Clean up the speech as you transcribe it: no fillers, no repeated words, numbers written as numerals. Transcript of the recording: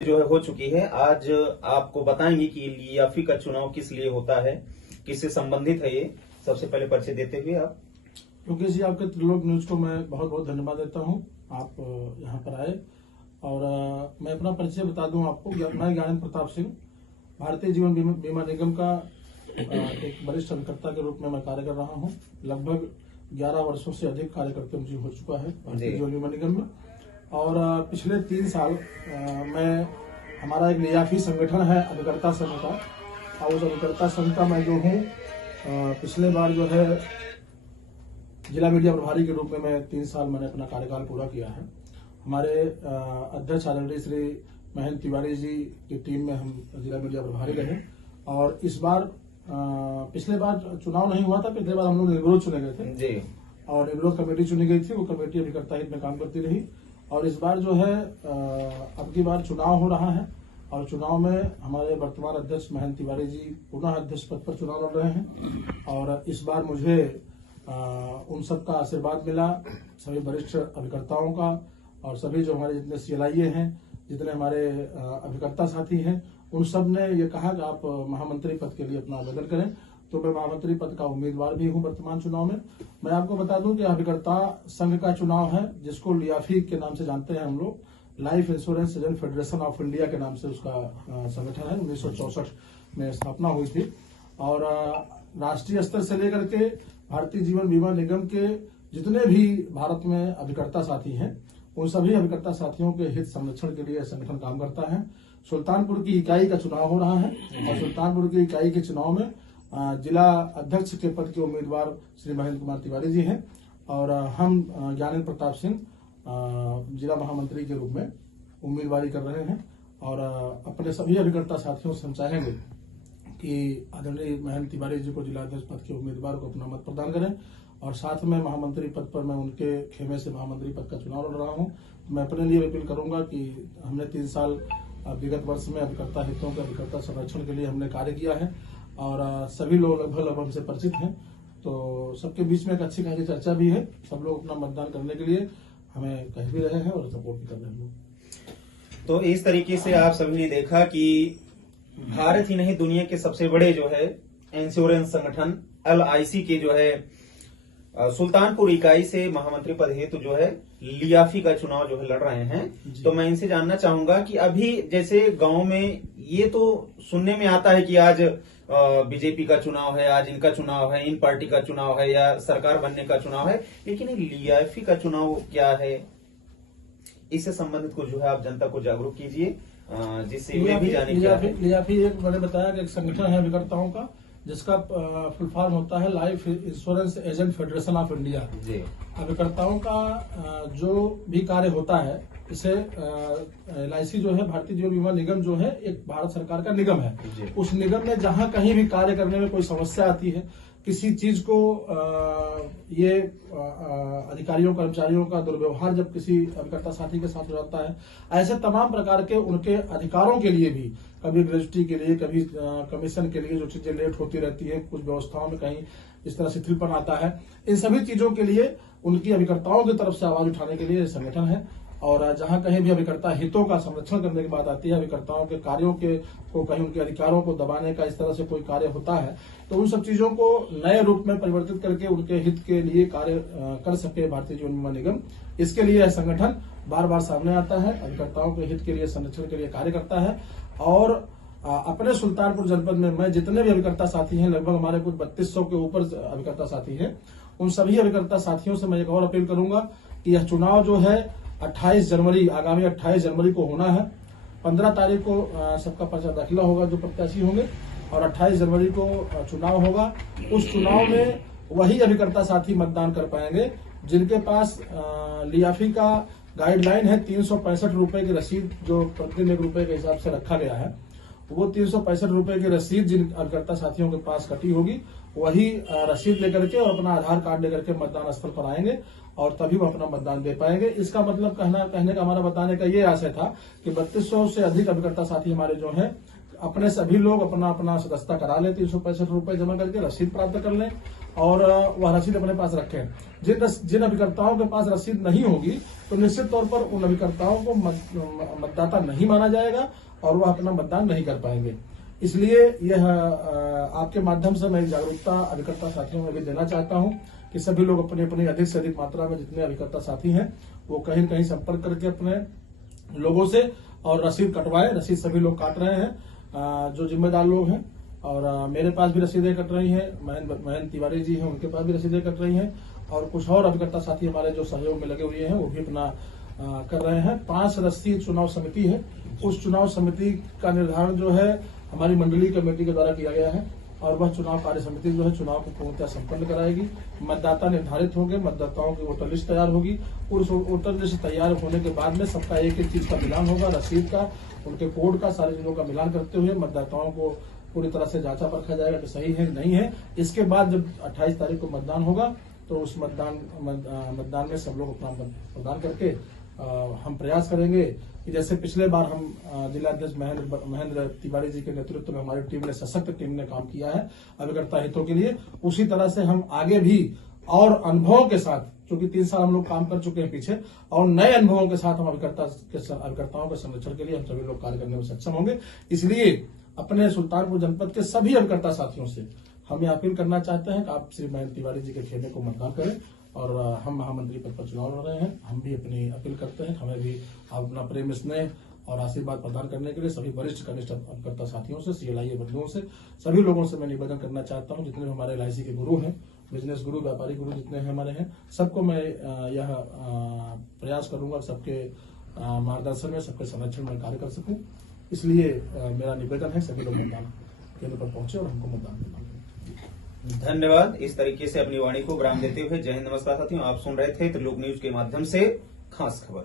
जो है हो चुकी है। आज आपको बताएंगे कि लियाफी का चुनाव किस लिए होता है, किससे संबंधित है ये। सबसे पहले परिचय देते हुए आप। योगेश जी, आपके त्रिलोक न्यूज को मैं बहुत बहुत धन्यवाद देता हूं। आप यहां पर आए और मैं अपना परिचय बता दूं आपको। मैं ज्ञानेंद्र प्रताप सिंह भारतीय जीवन बीमा निगम का एक वरिष्ठ अभिकर्ता के रूप में मैं कार्य कर रहा हूं। लगभग 11 वर्षों से अधिक कार्य करते मुझे हो चुका है भारतीय जीवन बीमा निगम में। और पिछले 3 साल मैं हमारा एक लियाफी संगठन है अभिकर्ता संघ का, और उस अभिकर्ता संघ का मैं जो हूँ पिछले बार जो है जिला मीडिया प्रभारी के रूप में मैं 3 साल मैंने अपना कार्यकाल पूरा किया है। हमारे अध्यक्ष आदरणीय श्री महेंद्र तिवारी जी की टीम में हम जिला मीडिया प्रभारी रहे। और इस बार पिछले बार चुनाव नहीं हुआ था, पिछले बार हम लोग निर्विरोध चुने गए थे जी। और निर्विरोध कमेटी चुनी गई थी। वो कमेटी अभिकर्ता हित में काम करती रही। और इस बार जो है अब की बार चुनाव हो रहा है, और चुनाव में हमारे वर्तमान अध्यक्ष महेंद्र तिवारी जी पुनः अध्यक्ष पद पर चुनाव लड़ रहे हैं। और इस बार मुझे उन सब का आशीर्वाद मिला, सभी वरिष्ठ अभिकर्ताओं का, और सभी जो हमारे जितने CLIA हैं, जितने हमारे अभिकर्ता साथी हैं, उन सब ने ये कहा कि आप महामंत्री पद के लिए अपना आवेदन करें। तो मैं महामंत्री पद का उम्मीदवार भी हूं वर्तमान चुनाव में। मैं आपको बता दूं कि अभिकर्ता संघ का चुनाव है, जिसको लियाफी के नाम से जानते हैं हम लोग। Life insurance agent federation of India के नाम से उसका संगठन है। 1964 में स्थापना हुई थी। और राष्ट्रीय स्तर से लेकर के भारतीय जीवन बीमा निगम के जितने भी भारत में अभिकर्ता साथी हैं, उन सभी अभिकर्ता साथियों के हित संरक्षण के लिए संगठन काम करता है। सुल्तानपुर की इकाई का चुनाव हो रहा है, और सुल्तानपुर की इकाई के चुनाव में जिला अध्यक्ष के पद के उम्मीदवार श्री महेंद्र कुमार तिवारी जी हैं, और हम ज्ञानेंद्र प्रताप सिंह जिला महामंत्री के रूप में उम्मीदवारी कर रहे हैं। और अपने सभी अभिकर्ता साथियों से हम चाहेंगे कि आदरणीय महेंद्र तिवारी जी को जिला अध्यक्ष पद के उम्मीदवार को अपना मत प्रदान करें। और साथ में महामंत्री पद पर मैं उनके खेमे से महामंत्री पद का चुनाव लड़ रहा हूं। मैं अपने लिए अपील करूंगा कि हमने 3 साल विगत वर्ष में अभिकर्ता हितों के अभिकर्ता संरक्षण के लिए हमने कार्य किया है, और सभी लोग लगभग हमसे परिचित हैं। तो सबके बीच में एक अच्छी खासी चर्चा भी है। सब लोग अपना मतदान करने के लिए हमें कह भी रहे हैं और सपोर्ट भी कर रहे हैं लोग। तो इस तरीके से आप सभी ने देखा कि भारत ही नहीं, दुनिया के सबसे बड़े जो है इंश्योरेंस संगठन LIC के जो है सुल्तानपुर इकाई से महामंत्री पद हेतु जो है लियाफी का चुनाव जो है लड़ रहे हैं। तो मैं इनसे जानना चाहूंगा कि अभी जैसे गांव में ये तो सुनने में आता है कि आज बीजेपी का चुनाव है, आज इनका चुनाव है, इन पार्टी का चुनाव है, या सरकार बनने का चुनाव है, लेकिन लियाफी का चुनाव क्या है, इससे संबंधित को जो है आप जनता को जागरूक कीजिए, जिससे वे भी जाने लियाफी एक मैंने बताया कि एक संगठन है अभिकर्ताओं का, जिसका फुल फॉर्म होता है life insurance agent federation of India. अभिकर्ताओं का जो भी कार्य होता है, इसे LIC जो है भारतीय जीवन बीमा निगम जो है एक भारत सरकार का निगम है। उस निगम में जहां कहीं भी कार्य करने में कोई समस्या आती है, किसी चीज को ये अधिकारियों कर्मचारियों का दुर्व्यवहार जब किसी अभिकर्ता साथी के साथ हो जाता है, ऐसे तमाम प्रकार के उनके अधिकारों के लिए भी, कभी ग्रेजुटी के लिए, कभी कमीशन के लिए जो चीजें लेट होती रहती है, कुछ व्यवस्थाओं में कहीं इस तरह शिथिलपन आता है, इन सभी चीजों के लिए उनकी अभिकर्ताओं की तरफ से आवाज उठाने के लिए संगठन है। और जहां कहीं भी अभिकर्ता हितों का संरक्षण करने की बात आती है, अभिकर्ताओं के कार्यों के को कहीं उनके अधिकारों को दबाने का इस तरह से कोई कार्य होता है, तो उन सब चीजों को नए रूप में परिवर्तित करके उनके हित के लिए कार्य कर सके भारतीय जीवन बीमा निगम, इसके लिए यह संगठन बार बार सामने आता है, अभिकर्ताओं के हित के लिए, संरक्षण के लिए कार्य करता है। और अपने सुल्तानपुर जनपद में मैं जितने भी अभिकर्ता साथी हैं, लगभग हमारे कुछ 3200 के ऊपर अभिकर्ता साथी हैं, उन सभी अभिकर्ता साथियों से मैं एक और अपील करूंगा कि यह चुनाव जो है 28 जनवरी, आगामी 28 जनवरी को होना है। 15 तारीख को सबका पर्चा दाखिला होगा जो प्रत्याशी होंगे, और 28 जनवरी को चुनाव होगा। उस चुनाव में वही अभिकर्ता साथी मतदान कर पाएंगे जिनके पास लियाफी का गाइडलाइन है 365 रुपए की रसीद, जो प्रतिदिन ₹1 के हिसाब से रखा गया है, वो 365 रुपए की रसीद जिन अभिकर्ता साथियों के पास कटी होगी वही रसीद लेकर के और अपना आधार कार्ड लेकर के मतदान स्थल पर आएंगे और तभी वो अपना मतदान दे पाएंगे। इसका मतलब कहने का हमारा बताने का ये आशय था कि 3200 से अधिक अभिकर्ता साथी हमारे जो हैं अपने सभी लोग अपना अपना सदस्यता करा लें, 365 रुपए जमा करके रसीद प्राप्त कर लें और वह रसीद अपने पास रखें। जिन अभिकर्ताओं के पास रसीद नहीं होगी तो निश्चित तौर पर उन अभिकर्ताओं को मतदाता नहीं माना जाएगा और वह अपना मतदान नहीं कर पाएंगे। इसलिए यह आपके माध्यम से मैं जागरूकता अभिकर्ता साथियों में भी देना चाहता हूं कि सभी लोग अपनी अपनी अधिक से अधिक मात्रा में जितने अभिकर्ता साथी हैं वो कहीं न कहीं संपर्क करके अपने लोगों से और रसीद कटवाए। रसीद सभी लोग काट रहे हैं जो जिम्मेदार लोग हैं और मेरे पास भी रसीदें कट रही हैं, महेंद्र तिवारी जी हैं उनके पास भी रसीदें कट रही हैं और कुछ और अभिकर्ता साथी हमारे जो सहयोग में लगे हुए हैं वो भी अपना कर रहे हैं। 5 सदस्यीय चुनाव समिति है, उस चुनाव समिति का निर्धारण जो है हमारी मंडलीय कमेटी के द्वारा किया गया है और वह चुनाव कार्य समिति जो है चुनाव को पूर्णतः संपन्न कराएगी। मतदाता निर्धारित होंगे, मतदाताओं की वोटर लिस्ट तैयार होगी। उस वोटर लिस्ट तैयार होने के बाद में सबका एक एक चीज का मिलान होगा, रसीद का, उनके कोड का, सारी चीजों का मिलान करते हुए मतदाताओं को पूरी तरह से जांचा परखा जाएगा कि सही है नहीं है। इसके बाद जब 28 तारीख को मतदान होगा तो उस मतदान में सब लोग अपना मतदान करके हम प्रयास करेंगे कि जैसे पिछले बार हम जिलाध्यक्ष महेंद्र तिवारी जी के नेतृत्व में हमारी टीम ने सशक्त टीम ने काम किया है अभिकर्ता हितों के लिए, उसी तरह से हम आगे भी और अनुभवों के साथ, क्योंकि 3 साल हम लोग काम कर चुके हैं पीछे, और नए अनुभवों के साथ हम अभिकर्ताओं के संरक्षण के लिए हम सभी लोग कार्य करने में सक्षम होंगे। इसलिए अपने सुल्तानपुर जनपद के सभी अभिकर्ता साथियों से हम ये अपील करना चाहते हैं कि आप श्री महेंद्र तिवारी जी के खेमे को मतदान करें और हम महामंत्री पद पर चुनाव लड़ रहे हैं। हम भी अपनी अपील करते हैं, हमें भी अपना प्रेम स्नेह और आशीर्वाद प्रदान करने के लिए सभी वरिष्ठ कनिष्ठ अभिकर्ता साथियों से, CLIA बंधुओं से, सभी लोगों से मैं निवेदन करना चाहता हूं, जितने हमारे LIC के गुरु हैं, बिजनेस गुरु, व्यापारी गुरु जितने हैं हमारे हैं, सबको मैं यह प्रयास करूंगा सबके मार्गदर्शन में, सबके संरक्षण में कार्य कर सकूं। इसलिए मेरा निवेदन है सभी लोग मतदान केंद्र पर पहुंचे और हमको मतदान करना। धन्यवाद। इस तरीके से अपनी वाणी को विराम देते हुए जय हिंद नमस्कार साथियों, आप सुन रहे थे त्रिलोक न्यूज के माध्यम से खास खबर।